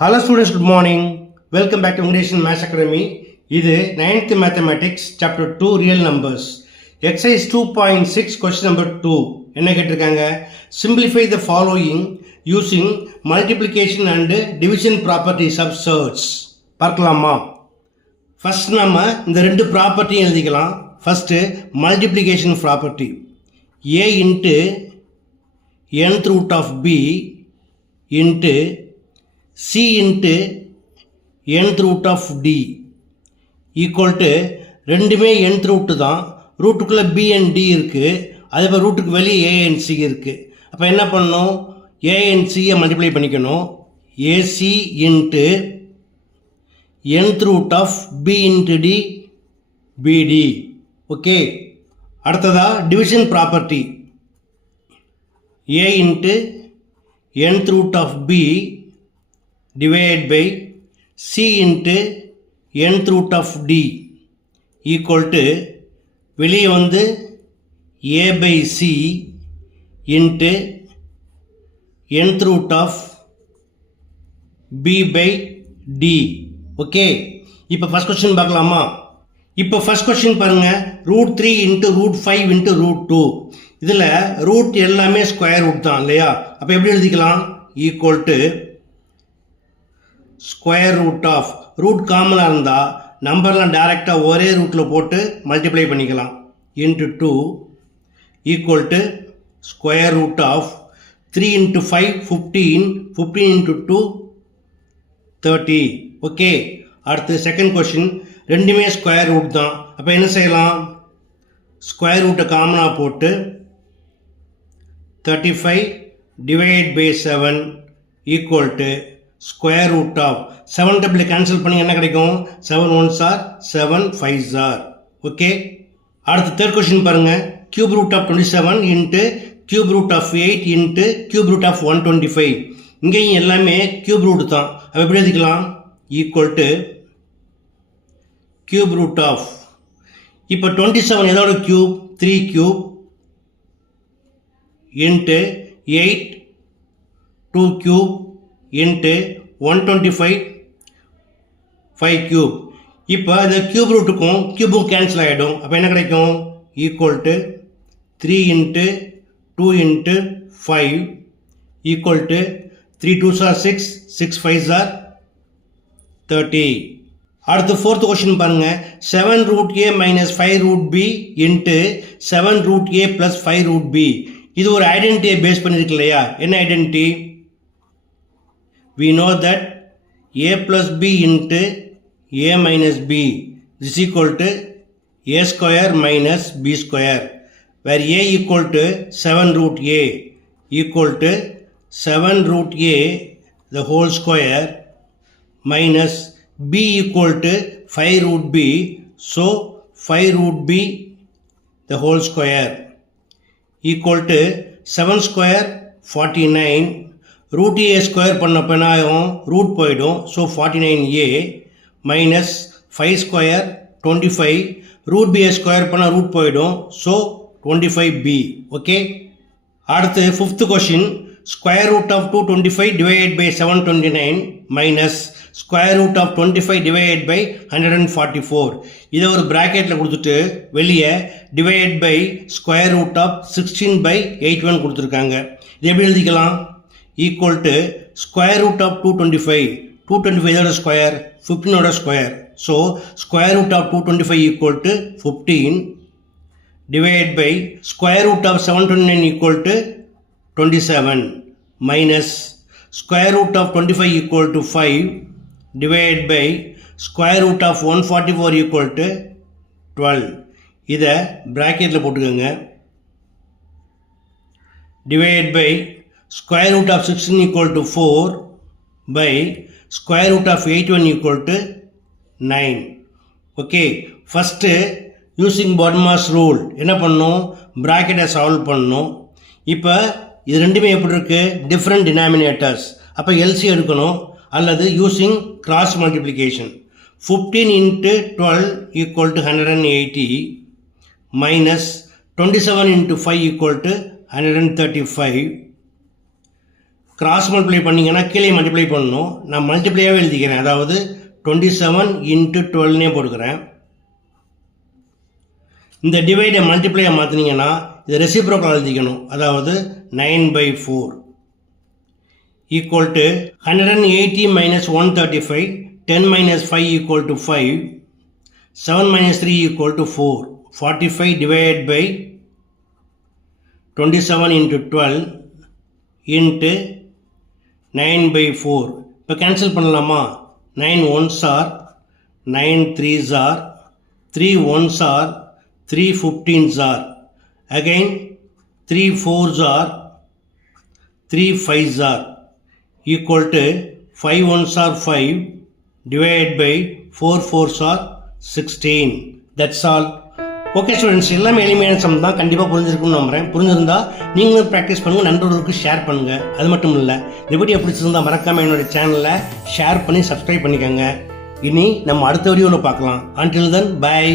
Hello students, good morning. Welcome back to English and Maths Academy. இது 9th Mathematics Chapter 2 Real Numbers. Exercise 2.6 question number 2. என்ன கேட்டிருக்காங்க? Simplify the following using multiplication and division properties of search. பார்க்கலாமா? First நம்ம இந்த ரெண்டு property எழுதிக்கலாம். First multiplication property. A into nth root of b into c into nth root of d equal to ரெண்டுமே nth root தான். ரூட்டுக்குள்ளே b and d இருக்குது. அதே போல் ரூட்டுக்கு வெளியே a and c இருக்குது. அப்போ என்ன பண்ணணும்? a and c மல்டிப்ளை பண்ணிக்கணும். ac into nth root of b into d bd. Okay, அடுத்ததா division property. a into nth root of b divided by c into nth root of d equal to வெளியே வந்து a by c into nth root of b by d. Okay, இப்போ first question பார்க்கலாமா? இப்போ first question பாருங்க, √3 into √5 into √2. இதில் root எல்லாமே square root தான் இல்லையா? அப்போ எப்படி எழுதிக்கலாம்? Equal to square root of, root காமனாக இருந்தால் நம்பர்லாம் டைரெக்டாக ஒரே ரூட்டில் போட்டு மல்டிப்ளை பண்ணிக்கலாம். Into 2 equal to square root of 3 into 5 15, 15 into 2 30. Okay, அடுத்து செகண்ட் கொஸ்டின், ரெண்டுமே ஸ்கொயர் ரூட் தான். அப்போ என்ன செய்யலாம்? ஸ்கொயர் ரூட்டை காமனாக போட்டு 35 divided by 7 equal to square root of 7 double cancel பண்ணி என்ன கிடைக்கும்? 7 1s are 7 5s are. ஓகே, அடுத்து தேர்ட் கொஸ்டின் பாருங்க, cube root of 27 into cube root of 8 into cube root of 125. இங்கேயும் எல்லாமே கியூப் ரூட் தான். அப்போ எப்படி எழுதிக்கலாம்? Equal to cube root of, இப்போ 27 எதோட cube? 3 cube into 8 2 cube into 125 5 cube. இப்போ இந்த கியூப் ரூட்டுக்கும் கியூபும் கேன்சல் ஆகிடும். அப்போ என்ன கிடைக்கும்? Equal to 3 into 2 into 5 equal to 3 2s are 6, 6 5s are 30. அடுத்து ஃபோர்த் கொஸ்டின் பாருங்க, 7 root a minus 5 root b into 7 root a plus 5 root b. இது ஒரு ஐடென்டிட்டியை பேஸ் பண்ணியிருக்கு இல்லையா? என்ன identity? we know that a plus b into a minus b is equal to a square minus b square, where a equal to 7 root a equal to 7 root a the whole square minus b equal to 5 root b, so 5 root b the whole square equal to 7 square 49. Root a square பண்ணப்போ என்ன ஆகும்? Root போயிடும். So 49a minus 5 square 25. Root b square பண்ணால் root போயிடும். So 25b. Okay, அடுத்து fifth question, square root of 225 divided by 729 minus square root of 25 divided by 144. இதை ஒரு ப்ராக்கெட்டில் கொடுத்துட்டு வெளியே divided by square root of 16 by 81 கொடுத்துருக்காங்க. இது எப்படி எழுதிக்கலாம்? Equal to square root of 225, 225 இதோட ஸ்கொயர் 15ஓட square. So square root of 225 equal to 15 divide by square root of 729 equal to 27 minus square root of 25 equal to 5 divide by square root of 144 equal to 12. இதை ப்ராக்கெட்டில் போட்டுக்கோங்க. Divide by square root of 16 equal to 4 by square root of 81 equal to 9. Okay, first using பாட்மாஸ் rule என்ன பண்ணணும்? ப்ராக்கெட்டை solve பண்ணணும். இப்போ இது ரெண்டுமே எப்படி இருக்குது? Different denominators. அப்போ எல்சி எடுக்கணும் அல்லது using cross multiplication. 15 into 12 equal to 180 minus 27 into 5 equal to 135 cross multiply பண்ணிங்கன்னா கீழே மல்டிப்ளை பண்ணணும். நான் மல்டிப்ளையாகவே எழுதிக்கிறேன். அதாவது 27 × 12 போட்டுக்கிறேன். இந்த டிவைடை மல்டிப்ளையாக மாற்றினீங்கன்னா இதை ரெசிப்ரோக்கல் எழுதிக்கணும். அதாவது 9/4 equal to 180 - 135, 10 - 5 = 5, 7 - 3 = 4, 45 divided by 27 × 12 into 9/4. இப்போ கேன்சல் பண்ணலாமா? 9 1s are 9 3s are 3 1s are 3 15s are again 3 4s are 3 5s are equal to 5 1s are 5 divided by 4 4s are 16. That's all. Okay students, எல்லாமே எளிமையான some தான். கண்டிப்பாக புரிஞ்சிருக்குன்னு நம்புகிறேன். புரிஞ்சிருந்தா நீங்களும் practice பண்ணுங்கள், நண்பர்களுக்கு ஷேர் பண்ணுங்கள். அது மட்டும் இல்லை, இந்த வீடியோ பிடிச்சிருந்தால் மறக்காமல் என்னோடய சேனலை ஷேர் பண்ணி சப்ஸ்கிரைப் பண்ணிக்கோங்க. இனி நம்ம அடுத்த வீடியோவில் பார்க்கலாம். Until then, bye.